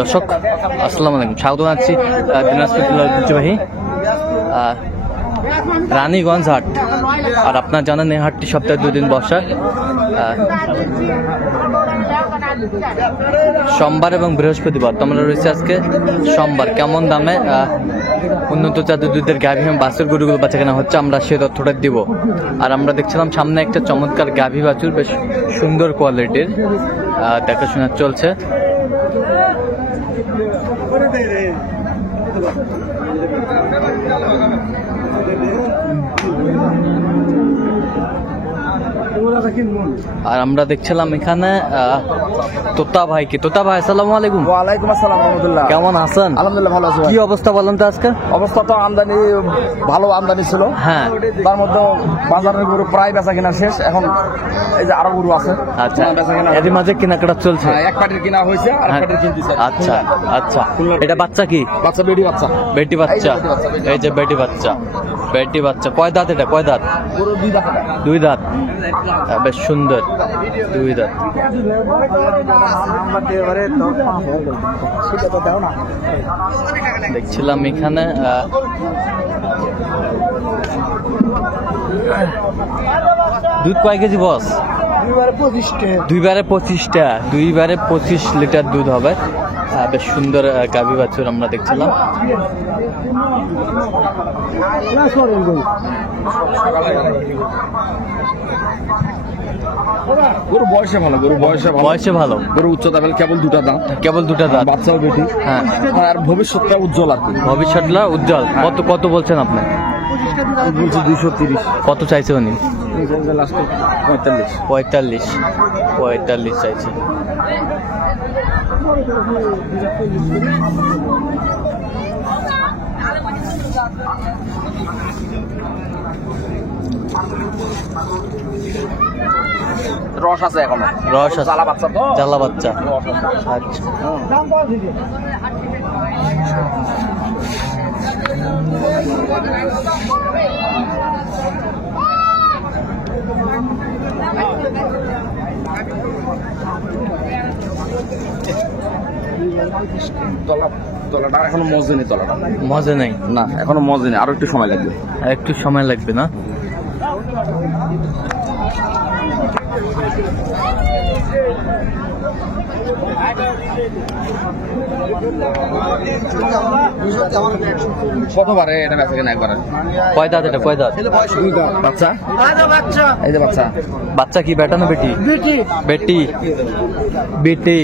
দর্শক আসসালামু আলাইকুম, স্বাগত জানাচ্ছি দিনাজপুর জেলার ঐতিহ্যবাহী রানীগঞ্জ হাট। আর আপনারা জানেন এই হাটটি সপ্তাহে 2 দিন বসা, সোমবার এবং বৃহস্পতিবার। তোমরা রয়েছে আজকে সোমবার। কেমন দামে উন্নত জাতের দুধের গাভী এবং বাছুর গরুগুলো বাচ্চা কেনা হচ্ছে আমরা সেই তথ্যটা দিব। আর আমরা দেখছিলাম সামনে একটা চমৎকার গাভী বাছুর, বেশ সুন্দর কোয়ালিটির, দেখাশোনা চলছে। আর আমরা দেখছিলাম এখানে তোতা ভাইকে। তোতা ভাই আসসালামু আলাইকুম। ওয়ালাইকুম আসসালাম রাহমাতুল্লাহ। কেমন আছেন? আলহামদুলিল্লাহ ভালো আছি। কি অবস্থা বলেন তো আজকে? অবস্থা তো আমদানি ভালো আমদানি ছিল, হ্যাঁ, তার মধ্যে বাজারের গরু প্রায় বেচা কিনা শেষ। এখন এই যে আরো গরু আছে। আচ্ছা, এর মাঝে কেনাকাটা চলছে। হ্যাঁ, এক পাটির কিনা হয়েছে আর এক পাটির কিনতেছে। আচ্ছা আচ্ছা, এটা বাচ্চা কি? বাচ্চা বেটি বাচ্চা। বেটি বাচ্চা, এই যে বেটি বাচ্চা। বেটি বাচ্চা কয় দাঁত? এটা কয় দাঁত? গরু 2 দাঁত। 2 দাঁত, বেশ সুন্দর 2 দাঁত। দেখছিলাম এখানে দুধ কয় কেজি বস? 2 বারে 25 লিটার দুধ হবে। বেশ সুন্দর গাভী বাছুর আমরা দেখছিলাম। গরু বয়সে ভালো, বয়সে ভালো। গরু উচ্চতা কেবল 2টা দাঁত, কেবল 2টা দাঁত, বাচ্চাও বেটি। হ্যাঁ, আর ভবিষ্যৎটা উজ্জ্বল আর কি। ভবিষ্যৎটা উজ্জ্বল। কত বলছেন আপনি? বলছি 230। কত চাইছে উনি? লাস্ট 45 চাইছে। রস আছে এখনো। রস আছে, জ্বালা বাচ্চা তো। জ্বালা বাচ্চা। আচ্ছা, তলাটা এখনো মজেনি। মজা নেই না, এখনো মজেনি, আরো একটু সময় লাগবে। একটু সময় লাগবে না? কতবারে এটা বেচা কেনা? একবারে। কয় দাঁত এটা? কয় দাঁত? 2 দাঁত। বাচ্চা এই যে বাচ্চা। বাচ্চা কি বেটা না বেটি? বেটি। বেটি।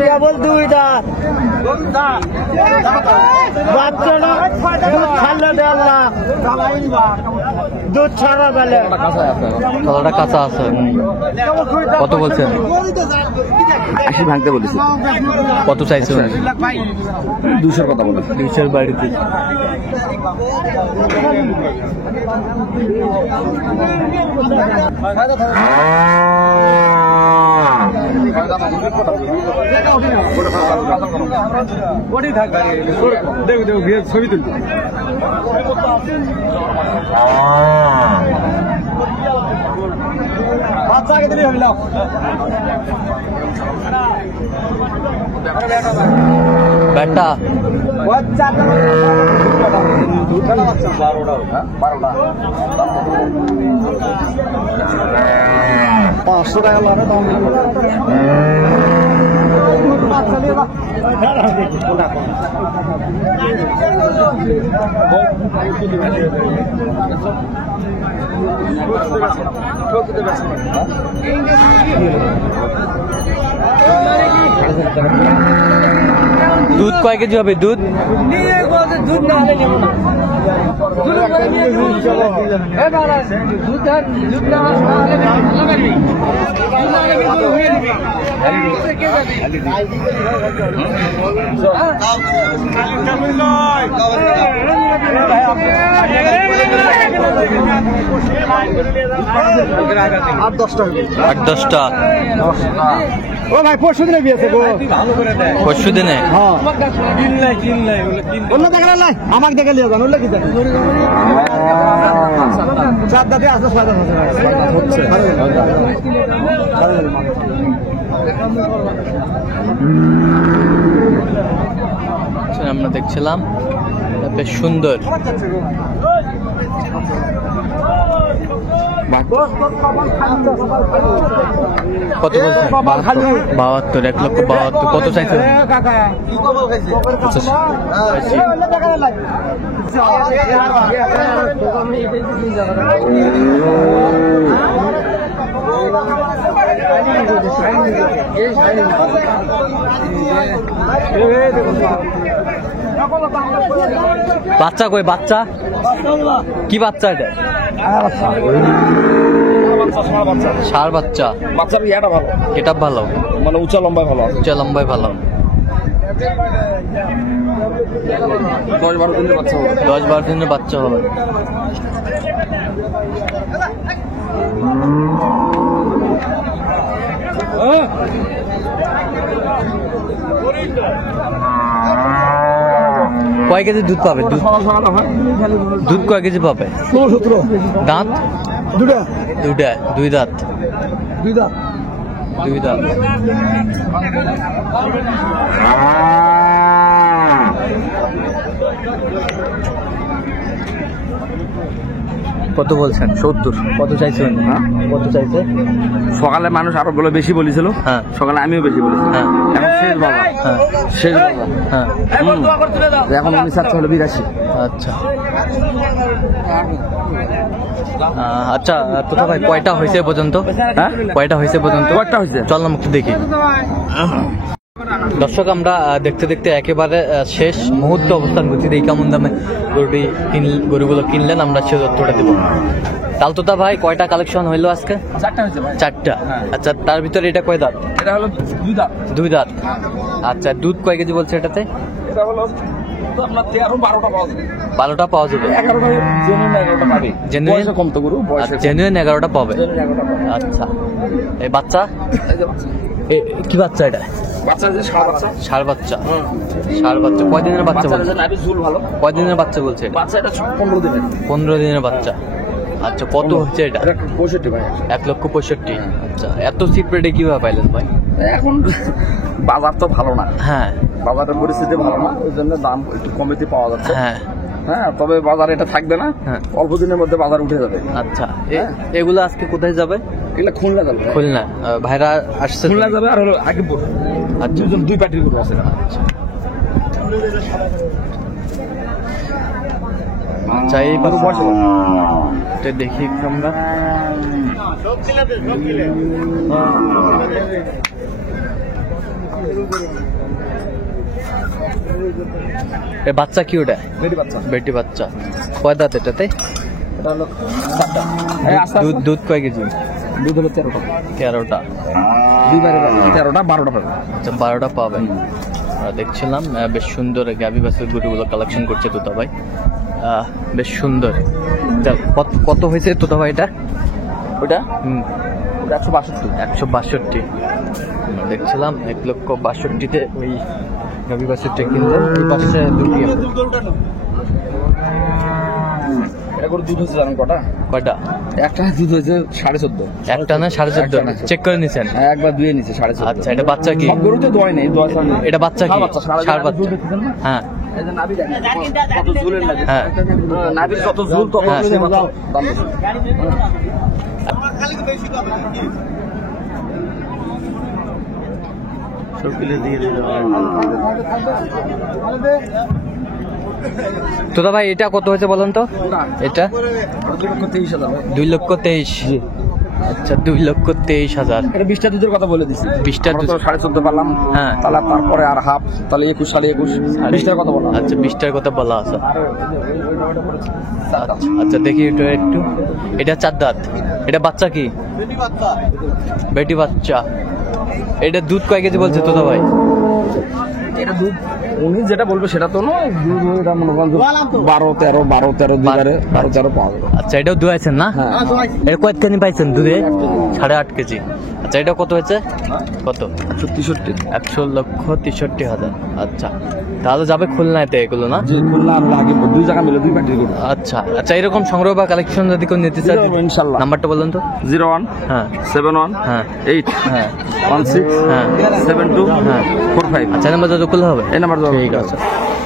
কেবল 2 দাঁত। বাচ্চাটা দুধ ছাড়া বেলে তলাটা কাঁচা আছে। কত বলছেন? 80 ভাঙতে বলেছি। কত চাইছে উনি? 200 কথা বলেছে। 200 বাড়িতে। ছবি তুলতে বেটা 500 টাকা লাগে। দুধ কয় কেজি হবে দুধ? দুধ না হলে নেব না আর 10টা হবে। 8-10টা। ও ভাই পরশু দিনে বিয়েছে গো। পরশু দিনে? হ্যাঁ অন্য দেখা নাই আমাকে দেখে লিয়ে যান, কি দেখেন চার দাঁতে আছে, 6 দাঁত হচ্ছে। আমরা দেখছিলাম বেশ সুন্দর। কত বলছেন? 72, 1,72,000। কত চাইছেন? বাচ্চা কই? বাচ্চা কি বাচ্চা এটা? ষাঁড় বাচ্চা। বাচ্চার ইয়াটা ভালো, এটা ভালো, মানে উঁচা লম্বায় ভালো, উচ্চ লম্বায় ভালো। 10-12 দিনের বাচ্চা হবে। 10-12 দিনের বাচ্চা হবে। কয় কেজি দুধ পাবে? দুধ কয় কেজি পাবে? 16-17। দাঁত? দুটা। দুই দাঁত। 2 দাঁত। 2 দাঁত। কত বলছেন? 70। কত চাইছেন? হ্যাঁ কত চাইছে? সকালে মানুষ আরো বলে বেশি বলেছিল, হ্যাঁ সকালে আমিও বেশি বলেছি। হ্যাঁ এখন শেষ বাবা, হ্যাঁ শেষ বাবা। হ্যাঁ। এখন উনি 7 হলো 82। আচ্ছা আচ্ছা তোতা ভাই কয়টা হয়েছে এ পর্যন্ত? হ্যাঁ কয়টা হয়েছে এ পর্যন্ত? কয়টা হয়েছে? চল না একটু দেখি। দর্শক আমরা দেখতে দেখতে একেবারে শেষ মুহূর্তে অবস্থান করছি। এই কেমন দামে গরুগুলো কিনলেন আমরা সে তথ্যটা দেবো। তালতোতা ভাই কয়টা কালেকশন হইলো আজকে? 4টা হয়েছে ভাই। 4টা। আচ্ছা তার ভিতরে এটা কয় দাঁত? এটা হলো 2 দাঁত। 2 দাঁত। আচ্ছা দুধ কয় কেজি বলছে এটাতে? এটা হলো তো আপনার 13-12টা পাওয়া যাবে। 12টা পাওয়া যাবে। 11টা জেনুইন, 11টা পাবে। জেনুইন কম তো গরু বয়সে জেনুইন 11টা পাবে। 11টা পাবে। আচ্ছা এই বাচ্চা এই যে বাচ্চা, কি বাচ্চা এটা? বাচ্চা যে ষাঁড় বাচ্চা। ষাঁড় বাচ্চা। ষাঁড় বাচ্চা কয় দিনের বাচ্চা বাচ্চার বলছে? যে নাভি ঝুল ভালো। কয় দিনের বাচ্চা বলছে এটা? বাচ্চা এটা 15 দিনের। 15 দিনের বাচ্চা। আচ্ছা কত হচ্ছে এটা? এটা 65 ভাই। 1,65,000। আচ্ছা এত চিপ রেটে কিভাবে পাইলেন ভাই? এখন বাজার তো ভালো না, হ্যাঁ বাজারের পরিস্থিতি ভালো না, ওই জন্য দাম একটু কমেতে পাওয়া যাচ্ছে। হ্যাঁ হ্যাঁ তবে বাজার এটা থাকবে না, হ্যাঁ। অল্প দিনের মধ্যে বাজার উঠে যাবে। আচ্ছা এগুলো আজকে কোথায় যাবে? এগুলো খুলনা যাবে। খুলনা। ভাইরা আসছে? খুলনা যাবে আর হলো আগেপুর। আচ্ছা 2 পার্টির গরু আছে। আচ্ছা এই এটা দেখি একটু আমরা। এ বাচ্চা কি ওটা? বেটি বাচ্চা। বেটি বাচ্চা। কয় দাঁত এটাতে? এটা হলো 7টা। দুধ কয় কেজি? দুধ হলো 13টা। 13টা। 2 বারে 13টা 12টা পাবে। আচ্ছা 12টা পাবেন। আমরা দেখছিলাম বেশ সুন্দর গাভী বাছুর গরুগুলো কালেকশন করছে তোতা ভাই, বেশ সুন্দর। কত হয়েছে তোতা ভাই এটা? ওটা 162। 162 আমরা দেখছিলাম 1,62,000-তে ওই গাভী বাছুরটা কিনলেন। এই পাশে দুটি এটা করে দুধ হচ্ছে জানেন কটা? কয়টা? একটা দুধ হয়েছে 14.5। একটা না 14.5 চেক করে নিছেন? একবার দুয়ে নিচে 14.5। আচ্ছা এটা বাচ্চা কি? সব গরুতে দোয় নেই, দোয় ছাড়া নেই। এটা বাচ্চা কি? ষাঁড় বাচ্চা। হ্যাঁ এই যে নাভি দেখেন কত ঝুলের নাভি। হ্যাঁ নাভির যত ঝুল তত হ্যাঁ। বেশি দাম বেশি। তোতা ভাই এটা কত হয়েছে বলেন তো? এটা 2,23,000। 2,23,000। আচ্ছা 2,23,000। এটা 20টা দুধের কথা বলে দিছি। 20টা আমরা দুধ। তো 14.5 পারলাম। হ্যাঁ। তাহলে তারপরে আর হাফ, তাহলে 21, 21.5, 20টার কথা বলা। আচ্ছা 20টার কথা বলা আছে। আচ্ছা দেখি এটা একটু, এটা 4 দাঁত, এটা বাচ্চা কি? বেটি বাচ্চা। এটা দুধ কয় কেজি বলছে তোতা ভাই? এটা দুধ উনি যেটা বলবে সেটা তো নয়, দুধ এটা মনে করেন 12-13 দুধারে 12-13 পাওয়া যাবে। আচ্ছা এটাও দুয়াইছেন না? হ্যাঁ। এটা কতখানি পাইছেন দুধে? 8.5 কেজি। আচ্ছা এটা কত হয়েছে? কত? 63। 1,63,000। আচ্ছা তাহলে যাবে খুলনাতে এগুলো না? যে খুলনা আর আগে 2 জায়গা মিলে 2 পার্টির গরু। আচ্ছা আচ্ছা, এরকম সংগ্রহ বা কালেকশন যদি কেউ নিতে চায় ইনশাআল্লাহ। নাম্বারটা বলুন তো। 01 হ্যাঁ 71 হ্যাঁ 8 হ্যাঁ 16 হ্যাঁ 72 হ্যাঁ 45। আচ্ছা নাম্বার যত খুলে হবে। এই নাম্বার দাও। ঠিক আছে।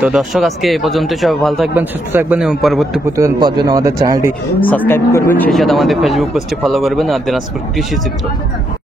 তো দর্শক আজকে এই পর্যন্ত, সবাই ভালো থাকবেন, সুস্থ থাকবেন এবং পরবর্তী প্রতিবেদন পাওয়ার জন্য আমাদের চ্যানেলটি সাবস্ক্রাইব করবেন, সেই সাথে আমাদের ফেসবুক পেজটি ফলো করবেন আর দিনাজপুর কৃষি চিত্র।